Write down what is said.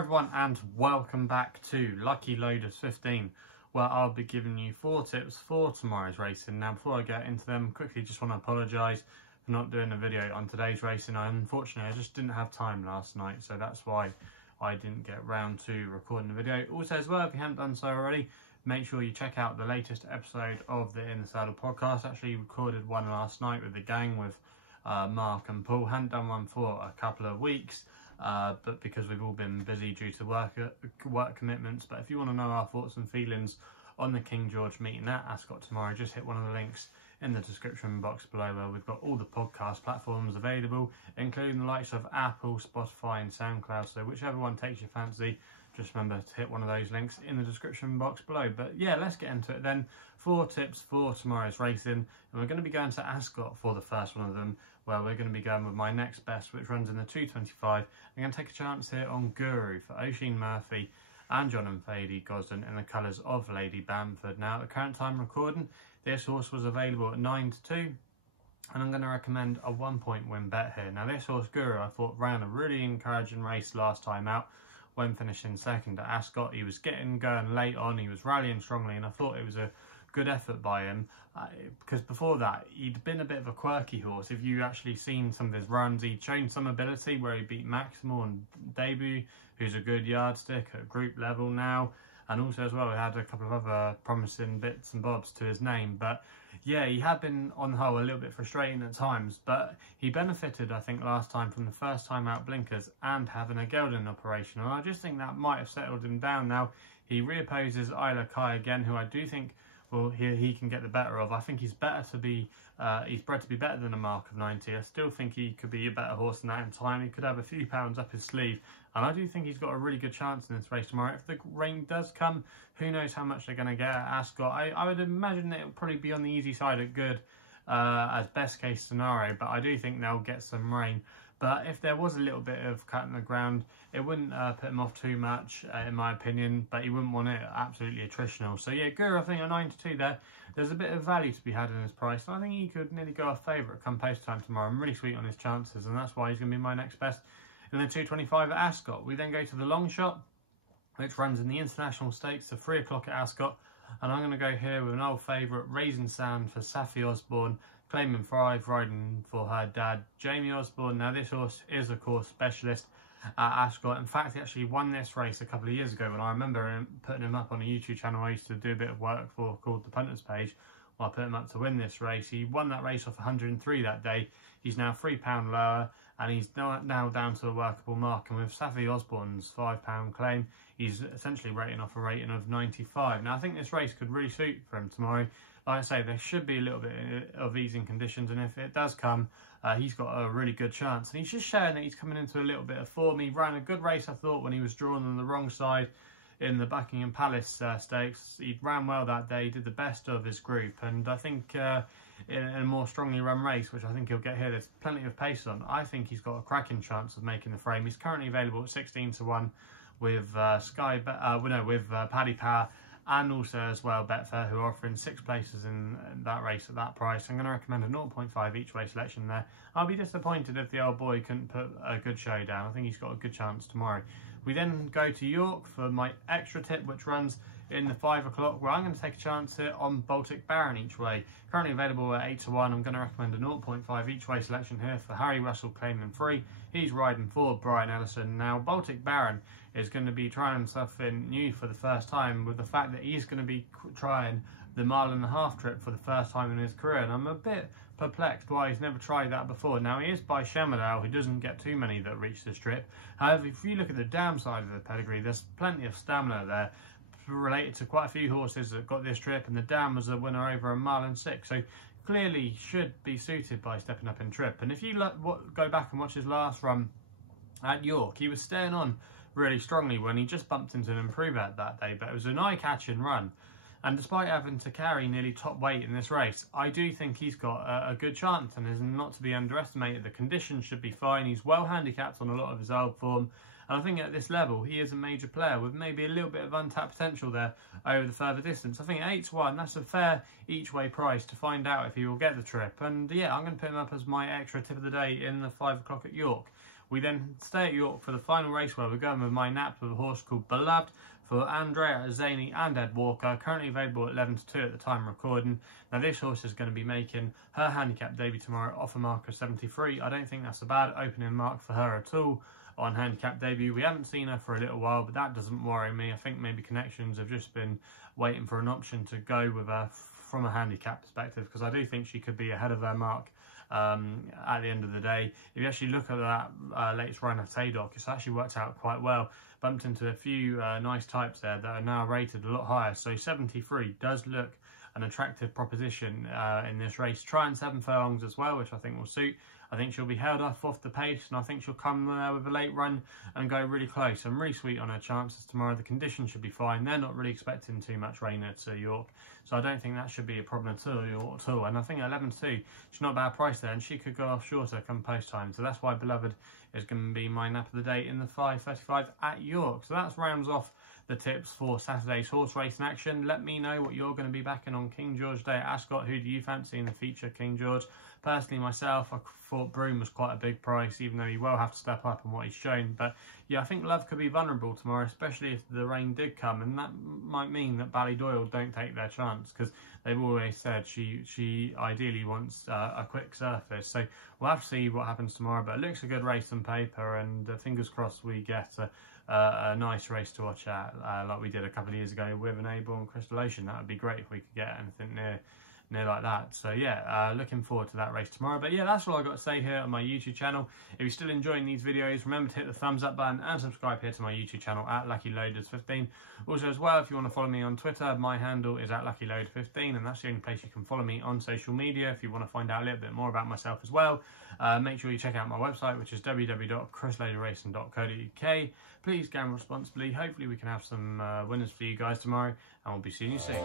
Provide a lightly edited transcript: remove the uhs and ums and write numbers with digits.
everyone and welcome back to Lucky Loaders 15, where I'll be giving you 4 tips for tomorrow's racing. Now before I get into them, quickly just want to apologise for not doing a video on today's racing. Unfortunately I just didn't have time last night, so that's why I didn't get round to recording the video. Also as well, if you haven't done so already, make sure you check out the latest episode of the In the Saddle podcast. Actually recorded one last night with the gang with Mark and Paul. Hadn't done one for a couple of weeks, but because we've all been busy due to work commitments. But if you want to know our thoughts and feelings on the King George meeting at Ascot tomorrow, just hit one of the links in the description box below, where we've got all the podcast platforms available, including the likes of Apple, Spotify and Soundcloud. So whichever one takes your fancy, just remember to hit one of those links in the description box below. But yeah, let's get into it then. 4 tips for tomorrow's racing, and we're going to be going to Ascot for the first one of them, where we're going to be going with my next best, which runs in the 225. I'm going to take a chance here on Guru for Oisin Murphy and John and Fady Gosden in the colours of Lady Bamford. Now at the current time recording, this horse was available at 9 to 2, and I'm going to recommend a 1-point win bet here. Now this horse Guru, I thought, ran a really encouraging race last time out when finishing second at Ascot. He was getting going late on, he was rallying strongly, and I thought it was a good effort by him, because before that he'd been a bit of a quirky horse. If you actually seen some of his runs, he'd shown some ability where he beat Maximal on debut, who's a good yardstick at group level now, and also as well he had a couple of other promising bits and bobs to his name. But yeah, he had been on the whole a little bit frustrating at times, but he benefited, I think, last time from the first time out blinkers and having a gelding operation, and I just think that might have settled him down. Now he reopposes Isla Kai again, who I do think, well, he can get the better of. I think he's better to be, he's bred to be better than a mark of 90. I still think he could be a better horse than that in time. He could have a few pounds up his sleeve, and I do think he's got a really good chance in this race tomorrow. If the rain does come, who knows how much they're going to get at Ascot. I would imagine that it'll probably be on the easy side at good, as best case scenario, but I do think they'll get some rain. But if there was a little bit of cut in the ground, it wouldn't put him off too much, in my opinion, but he wouldn't want it absolutely attritional. So yeah, Guru, I think at 9 to 2 there, there's a bit of value to be had in his price. And I think he could nearly go off favourite come post time tomorrow. I'm really sweet on his chances, and that's why he's going to be my next best in the 225 at Ascot. We then go to the Longshot, which runs in the International Stakes to 3 o'clock at Ascot. And I'm going to go here with an old favourite, Raisin Sand for Safi Osborne, claiming 5, riding for her dad, Jamie Osborne. Now this horse is, of course, specialist at Ascot. In fact, he actually won this race a couple of years ago, when I remember him putting him up on a YouTube channel I used to do a bit of work for, called The Punters Page. Well, I put him up to win this race. He won that race off 103 that day. He's now £3 lower, and he's now down to a workable mark. And with Safi Osborne's £5 claim, he's essentially rating off a rating of 95. Now I think this race could really suit for him tomorrow. Like I say, there should be a little bit of easing conditions, and if it does come, he's got a really good chance. And he's just showing that he's coming into a little bit of form. He ran a good race, I thought, when he was drawn on the wrong side in the Buckingham Palace Stakes. He ran well that day, he did the best of his group, and I think in a more strongly run race, which I think he'll get here, there's plenty of pace on. I think he's got a cracking chance of making the frame. He's currently available at 16 to 1 with Paddy Power, and also as well Betfair, who are offering 6 places in that race at that price. I'm going to recommend a 0.5 each way selection there. I'll be disappointed if the old boy couldn't put a good show down. I think he's got a good chance tomorrow. We then go to York for my extra tip, which runs in the 5 o'clock, where I'm going to take a chance here on Baltic Baron each way. Currently available at 8 to 1. I'm going to recommend a 0.5 each way selection here for Harry Russell, claiming 3. He's riding for Brian Ellison. Now Baltic Baron is going to be trying something new for the first time, with the fact that he's going to be trying the 1.5 mile trip for the first time in his career, and I'm a bit perplexed why he's never tried that before. Now he is by Shamadal, who doesn't get too many that reach this trip. However, if you look at the dam side of the pedigree, there's plenty of stamina there related to quite a few horses that got this trip, and the dam was a winner over 1.6 miles, so clearly should be suited by stepping up in trip. And if you go back and watch his last run at York, he was staying on really strongly when he just bumped into an improver that day, but it was an eye-catching run. And despite having to carry nearly top weight in this race, I do think he's got a good chance and is not to be underestimated. The conditions should be fine. He's well handicapped on a lot of his old form. And I think at this level, he is a major player with maybe a little bit of untapped potential there over the further distance. I think 8 to 1, that's a fair each way price to find out if he will get the trip. And yeah, I'm going to put him up as my extra tip of the day in the 5 o'clock at York. We then stay at York for the final race, where we're going with my naps with a horse called Beloved for Andrea Zaney and Ed Walker, currently available at 11 to 2 at the time of recording. Now this horse is going to be making her handicap debut tomorrow off a mark of 73. I don't think that's a bad opening mark for her at all on handicap debut. We haven't seen her for a little while, but that doesn't worry me. I think maybe Connections have just been waiting for an option to go with her from a handicap perspective, because I do think she could be ahead of her mark at the end of the day. If you actually look at that latest run at Haydock, it's actually worked out quite well. Bumped into a few nice types there that are now rated a lot higher, so 73 does look an attractive proposition in this race. Trying 7 furlongs as well, which I think will suit. I think she'll be held off the pace, and I think she'll come with a late run and go really close. I'm really sweet on her chances tomorrow. The conditions should be fine. They're not really expecting too much rain at York, so I don't think that should be a problem at all. And I think 11-2, she's not a bad price there, and she could go off shorter come post time. So that's why Beloved is going to be my nap of the day in the 5:35 at York. So that rounds off the tips for Saturday's horse racing action. Let me know what you're going to be backing on King George Day at Ascot. Who do you fancy in the feature, King George? Personally, myself, I thought Broome was quite a big price, even though he will have to step up on what he's shown. But yeah, I think Love could be vulnerable tomorrow, especially if the rain did come, and that might mean that Ballydoyle don't take their chance, because they've always said she ideally wants a quick surface. So we'll have to see what happens tomorrow, but it looks a good race on paper, and fingers crossed we get a nice race to watch at, like we did a couple of years ago with Enable and Crystal Ocean. That would be great if we could get anything near like that. So yeah, looking forward to that race tomorrow. But yeah, that's all I got to say here on my YouTube channel. If you're still enjoying these videos, remember to hit the thumbs up button and subscribe here to my YouTube channel at LuckyLoaders15. Also as well, if you want to follow me on Twitter, my handle is at LuckyLoader15, and that's the only place you can follow me on social media. If you want to find out a little bit more about myself as well, make sure you check out my website, which is www.chrisloaderracing.co.uk. Please gamble responsibly. Hopefully we can have some winners for you guys tomorrow, and we'll be seeing you soon.